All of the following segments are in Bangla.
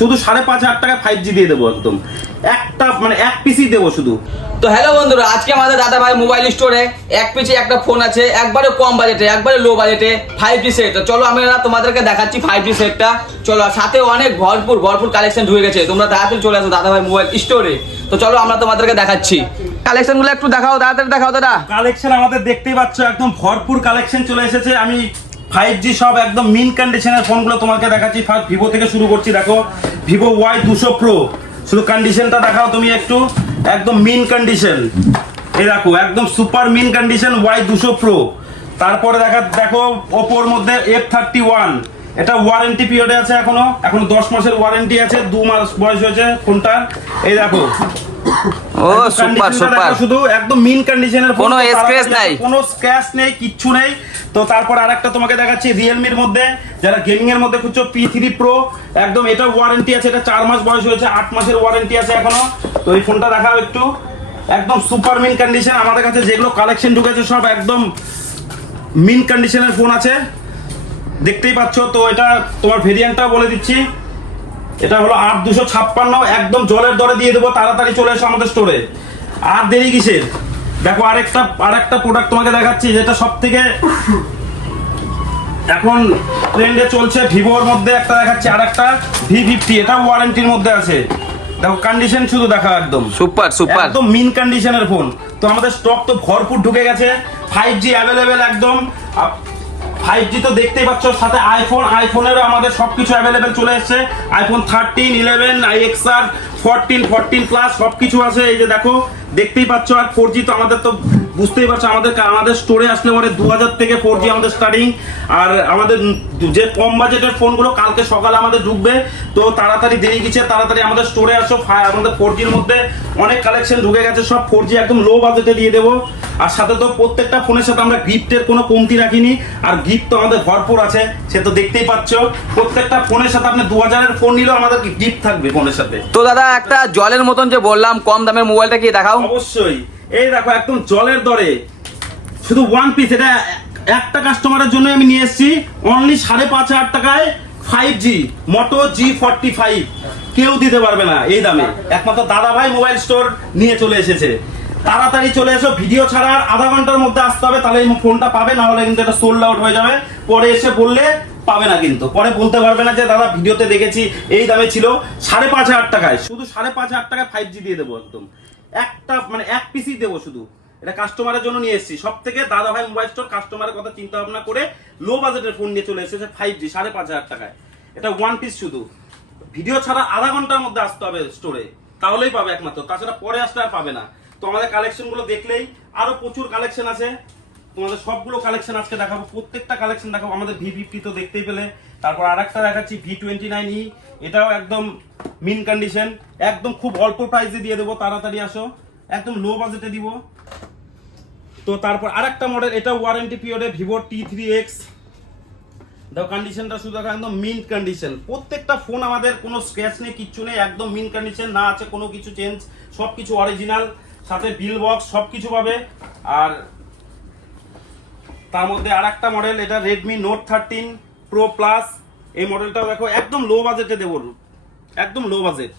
শুধু 5,500 টাকা 5G দিয়ে দেবো একদম একটা মানে এক পিসই দেবো শুধু। তো হ্যালো বন্ধুরা, আজকে আমাদের দাদা ভাই মোবাইল স্টোরে এক পিছে একটা ফোন আছে, একবারে কম বাজেটে, একবারে লো বাজেটে 5G সেট। তো চলো আমরা তোমাদেরকে দেখাচ্ছি 5G সেটটা। চলো, সাথে অনেক ভরপুর কালেকশন ঢুকে গেছে, তোমরা তাড়াতাড়ি চলে আসো দাদা ভাই মোবাইল স্টোরে। তো চলো আমরা তোমাদেরকে দেখাচ্ছি কালেকশনগুলো, একটু দেখাও, তাড়াতাড়ি দেখাও দাদা। কালেকশন আমাদের দেখতেই পাচ্ছ, একদম ভরপুর কালেকশন চলে এসেছে। আমি 5G সব একদম মিন কন্ডিশনের ফোনগুলো তোমাকে দেখাচ্ছি। ফার্স্ট ভিভো থেকে শুরু করছি। দেখো ভিভো Y200 প্রো, শুধু কন্ডিশনটা দেখাও তুমি একটু, একদম মিন কন্ডিশন। এই দেখো একদম super mint condition Y200 pro. তারপরে দেখো ওপোর মধ্যে F31, এটা ওয়ারেন্টি পিরিয়ডে আছে, এখনো 10 মাসের ওয়ারেন্টি আছে, 2 মাস বয়স হয়েছে ফোনটার। এই দেখো ও সুপার সুপার, শুধু একদম মিন কন্ডিশনের ফোন, কোনো স্ক্র্যাচ নাই, কোনো স্ক্র্যাচ নেই, কিচ্ছু নেই। তো তারপর আরেকটা তোমাকে দেখাচ্ছি রিয়েলমির মধ্যে, যারা গেমিং এর মধ্যে খুঁজছো, P3 প্রো, একদম এটা ওয়ারেন্টি আছে, এটা 4 মাস বয়স হয়েছে, 8 মাসের ওয়ারেন্টি আছে এখনো। তো এই ফোনটা দেখাও একটু, একদম সুপার মিন কন্ডিশন। আমাদের কাছে যেগুলো কালেকশন ঢুকেছে সব একদম মিন কন্ডিশনের ফোন আছে, দেখতেই পাচ্ছ। তো এটা তোমার ভেরিয়েন্টটা বলে দিচ্ছি, এটা হলো 8256, একদম জলের দরে দিয়ে দেবো, তাড়াতাড়ি চলে এসো আমাদের স্টোরে। আর দেরি কিসের? দেখো আরেকটা প্রোডাক্ট তোমাকে দেখাচ্ছি, যেটা সব থেকে এখন ট্রেন্ডে চলছে। ভিভোর মধ্যে একটা দেখাচ্ছি, আরেকটা V50, এটা ওয়ারেন্টির মধ্যে আছে। দেখো কন্ডিশন শুধু দেখা, একদম সুপার সুপার, একদম মিন কন্ডিশনের ফোন। তো আমাদের স্টক তো ভরপুর ঢুকে গেছে, 5G অ্যাভেলেবেল একদম। 5G তো দেখতেই পাচ্ছ, সাথে আইফোনেরও আমাদের সবকিছু অ্যাভেলেবেল চলে এসেছে। iPhone 13, 11, XR 14 প্লাস সবকিছু আছে। এই যে দেখো দেখতেই পাচ্ছ। আর 4G তো আমাদের তো বুঝতেই পারছো, আমাদের স্টোরে আসলে পরে 2000 থেকে 4G আমাদের স্টার্টিং। আর আমাদের যে কম বাজেটের ফোনগুলো কালকে সকালে আমাদের ঢুকবে, তো তাড়াতাড়ি দেরি কিছু, তাড়াতাড়ি আমাদের স্টোরে আসো। আমাদের 4Gর মধ্যে অনেক কালেকশন ঢুকে গেছে, সব 4G একদম লো বাজেটে দিয়ে দেবো। আর সাথে তো প্রত্যেকটা ফোনের সাথে আমরা গিফটের কোনো কমতি রাখিনি, আর গিফট তো আমাদের ভরপুর আছে, সে তো দেখতেই পাচ্ছ। প্রত্যেকটা ফোনের সাথে আপনি 2000-এর ফোন নিলেও আমাদের গিফট থাকবে ফোনের সাথে। তো দাদা একটা জলের মতন যে বললাম কম দামের মোবাইলটা কি দেখাও। অবশ্যই, এই দেখো একদম জলের দরে, শুধু ওয়ান পিস। এটা একটা কাস্টমারের জন্য আমি নিয়ে এসেছি, অনলি 5,500 টাকায় 5G মোটো G45। কেউ দিতে পারবে না এই দামে, একমাত্র দাদা ভাই মোবাইল স্টোর নিয়ে চলে এসেছে। তাড়াতাড়ি চলে এসো, ভিডিও ছাড়ার আধা ঘন্টার মধ্যে আসতে হবে, তাহলে এই ফোনটা পাবে, না হলে কিন্তু এটা সোল্ড আউট হয়ে যাবে। পরে এসে বললে পাবে না, কিন্তু পরে বলতে পারবে না যে দাদা ভিডিওতে দেখেছি এই দামে ছিল। 5,500 টাকায়, শুধু 5,500 টাকায় 5G দিয়ে দেবো একদম একটা মানে এক পিসই দেবো শুধু। এটা কাস্টমারের জন্য নিয়ে এসেছি, সব থেকে দাদা ভাই মোবাইল স্টোর কাস্টমারের কথা চিন্তা ভাবনা করে লো বাজেটের ফোন নিয়ে চলে এসেছে 5G 5,500 টাকায়। এটা ওয়ান পিস, শুধু ভিডিও ছাড়া আধা ঘন্টার মধ্যে আসতে হবে স্টোরে, তাহলেই পাবে একমাত্র, তাছাড়া পরে আসলে আর পাবে না। তো আমাদের কালেকশন গুলো দেখলেই আরো প্রচুর কালেকশন আছে, তোমাদের সবগুলো কালেকশন আজকে দেখাবো, প্রত্যেকটা কালেকশন দেখাবো। আমাদের V50 তো দেখতেই পেলে, তারপর আরেকটা দেখাচ্ছি V29E, এটাও একদম মিন কন্ডিশন, একদম খুব অল্প প্রাইসে দিয়ে দেবো, তাড়াতাড়ি আসো, একদম লো বাজেটে দিব। তো তারপর আরেকটা মডেল, এটা ওয়ারেন্টি পিরিয়ডে, ভিভো T3X। দেখো কন্ডিশনটা শুধু দেখো, একদম মিন কন্ডিশন। প্রত্যেকটা ফোন আমাদের কোনো স্ক্র্যাচ নেই, কিচ্ছু নেই, একদম মিন কন্ডিশন, না আছে কোনো কিছু চেঞ্জ, সবকিছু অরিজিনাল, সাথে বিল বক্স সবকিছু পাবে। আর তার মধ্যে আরেকটা মডেল, এটা Redmi Note 13 Pro Plus, এই মডেলটাও দেখো একদম লো বাজেটে দেবো, একদম লো বাজেট।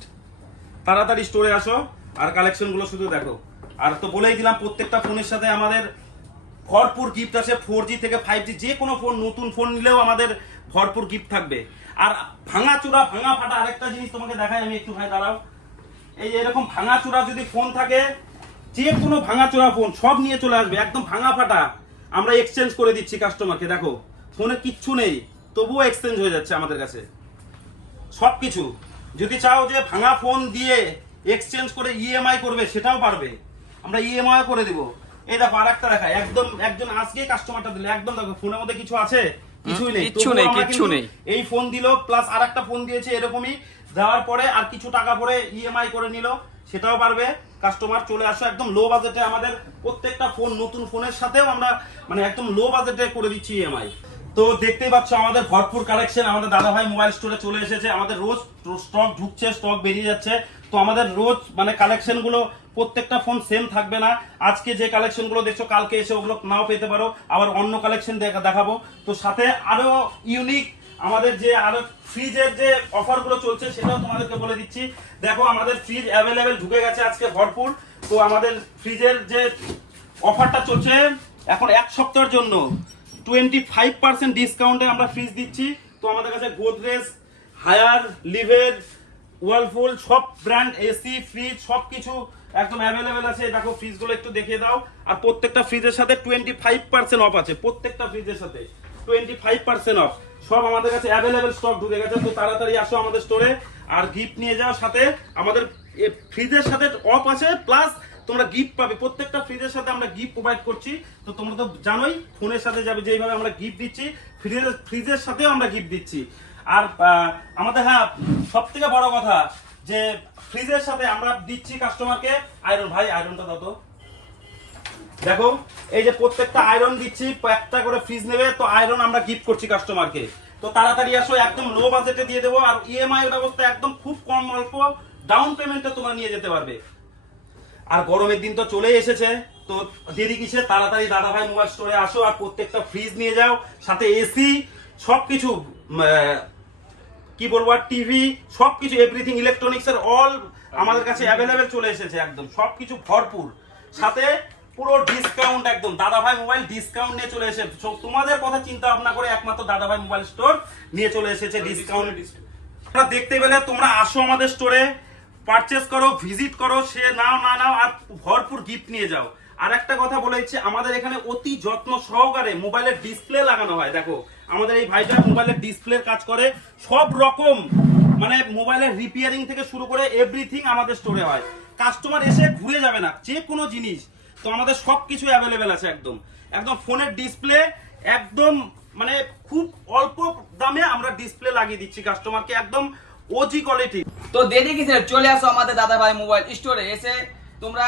তাড়াতাড়ি স্টোরে আসো আর কালেকশনগুলো শুধু দেখো। আর তো বলেই দিলাম, প্রত্যেকটা ফোনের সাথে আমাদের ভরপুর গিফট আছে, 4G থেকে 5G যে কোনো ফোন, নতুন ফোন নিলেও আমাদের ভরপুর গিফট থাকবে। আর ভাঙা ফাটা আরেকটা জিনিস তোমাকে দেখাই আমি একটু, ভাই দাঁড়াও। এই যে এরকম ভাঙাচোরা যদি ফোন থাকে, যে কোনো ভাঙাচোরা ফোন সব নিয়ে চলে আসবে, একদম ভাঙা ফাটা আমরা এক্সচেঞ্জ করে দিচ্ছি কাস্টমারকে। দেখো ফোনে কিচ্ছু নেই, তবুও এক্সচেঞ্জ হয়ে যাচ্ছে আমাদের কাছে সবকিছু। যদি চাও যে ভাঙা ফোন দিয়ে এক্সচেঞ্জ করে ইএমআই করবে, সেটাও পারবে, আমরা ইএমআই করে দিব। এই দেখো আরেকটা দেখায়, একদম একজন আজকে কাস্টমারটা দিল, একদম দেখো ফোনের মধ্যে কিছু আছে, কিছুই নেই, কিচ্ছু নেই। এই ফোন দিল প্লাস আরেকটা ফোন দিয়েছে এরকমই, দেওয়ার পরে আর কিছু টাকা পরে ইএমআই করে নিল, সেটাও পারবে কাস্টমার। চলে আসো একদম লো বাজেটে, আমাদের প্রত্যেকটা ফোন, নতুন ফোনের সাথেও আমরা মানে একদম লো বাজেটে করে দিচ্ছি ইএমআই। তো দেখতেই পাচ্ছ আমাদের ভরপুর কালেকশন, আমাদের দাদা ভাই মোবাইল স্টোরে চলে এসেছে। আমাদের রোজ স্টক ঢুকছে, স্টক বেরিয়ে যাচ্ছে। তো আমাদের রোজ মানে কালেকশন গুলো, প্রত্যেকটা ফোন সেম থাকবে না। আজকে যে কালেকশন গুলো দেখছো, কালকে এসে ওগুলো নাও পেতে পারো, আবার অন্য কালেকশন দেখাবো। তো সাথে আরো ইউনিক আমাদের যে আরো ফ্রিজের যে অফারগুলো চলছে সেটাও তোমাদেরকে বলে দিচ্ছি। দেখো আমাদের ফ্রিজ অ্যাভেলেবেল ঢুকে গেছে আজকে ভরপুর। তো আমাদের ফ্রিজের যে অফারটা চলছে এখন এক সপ্তাহের জন্য 25% ডিসকাউন্টে আমরা ফ্রিজ দিচ্ছি। তো আমাদের কাছে গোদরেজ, হায়ার, লিভের, ওয়ালপুল সব ব্র্যান্ড এসি ফ্রিজ সব কিছু একদম অ্যাভেলেবেল আছে। দেখো ফ্রিজগুলো একটু দেখিয়ে দাও। আর প্রত্যেকটা ফ্রিজের সাথে 25% অফ আছে, প্রত্যেকটা ফ্রিজের সাথে 25% অফ। সব আমাদের কাছে অ্যাভেলেবেল স্টক ঢুকে গেছে। তো তাড়াতাড়ি আসো আমাদের স্টোরে আর গিফট নিয়ে যাও। সাথে আমাদের ফ্রিজের সাথে অফ আছে, প্লাস তোমরা গিফট পাবে। প্রত্যেকটা ফ্রিজের সাথে আমরা গিফট প্রোভাইড করছি। তো তোমরা তো জানোই ফোনের সাথে যাবে যেইভাবে আমরা গিফট দিচ্ছি, ফ্রিজের সাথেও আমরা গিফট দিচ্ছি। আর আমাদের হ্যাঁ সব থেকে বড় কথা যে ফ্রিজের সাথে আমরা দিচ্ছি কাস্টমারকে আয়রন। ভাই আয়রনটা দাও তো। দেখো এই যে প্রত্যেকটা আয়রন দিচ্ছি, একটা করে ফ্রিজ নেবে তো আয়রন আমরা গিফট করছি কাস্টমারকে। তো তাড়াতাড়ি আসো, একদম লো বাজেটে দিয়ে দেবো। আর ইএমআই এর ব্যবস্থা একদম খুব কম, অল্প ডাউন পেমেন্টে তোমরা নিয়ে যেতে পারবে। আর গরমের দিন তো চলেই এসেছে, তো দেরি কিসে, তাড়াতাড়ি দাদাভাই মোবাইল স্টোরে আসো আর প্রত্যেকটা ফ্রিজ নিয়ে যাও, সাথে এসি সবকিছু, কি বলবো, আর টিভি সবকিছু, এভরিথিং ইলেকট্রনিক্স এর অল আমাদের কাছে অ্যাভেলেবেল চলে এসেছে, একদম সবকিছু ভরপুর। সাথে পুরো ডিসকাউন্ট, একদম দাদাভাই মোবাইল ডিসকাউন্ট নিয়ে চলে এসেছে। তোমাদের কথা চিন্তা ভাবনা করে একমাত্র দাদাভাই মোবাইল স্টোর নিয়ে চলে এসেছে ডিসকাউন্ট। তোমরা দেখতে পেলে, তোমরা আসো আমাদের স্টোরে, পারচেস করো, ভিজিট করো, সে নাও না নাও আর ভরপুর গিফট নিয়ে যাও। আর একটা কথা বলে দিচ্ছি, আমাদের এখানে অতি যত্ন সহকারে মোবাইলের ডিসপ্লে লাগানো হয়। দেখো আমাদের এই ভাইটা মোবাইলের ডিসপ্লের কাজ করে, সব রকম মানে মোবাইলের রিপেয়ারিং থেকে শুরু করে এভরিথিং আমাদের স্টোরে হয়। কাস্টমার এসে ঘুরে যাবে না, যে কোনো জিনিস। তো আমাদের সব কিছু অ্যাভেলেবেল আছে, একদম একদম ফোনের ডিসপ্লে একদম মানে খুব অল্প দামে আমরা ডিসপ্লে লাগিয়ে দিচ্ছি কাস্টমারকে, একদম ওজি কোয়ালিটি। তো দেরি কিসে, চলে আসো আমাদের দাদা ভাই মোবাইল স্টোরে। এসে তোমরা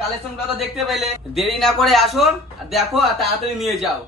কালেকশনগুলো তো দেখতে পেলে, দেরি না করে আসো, দেখো আর তাড়াতাড়ি নিয়ে যাও।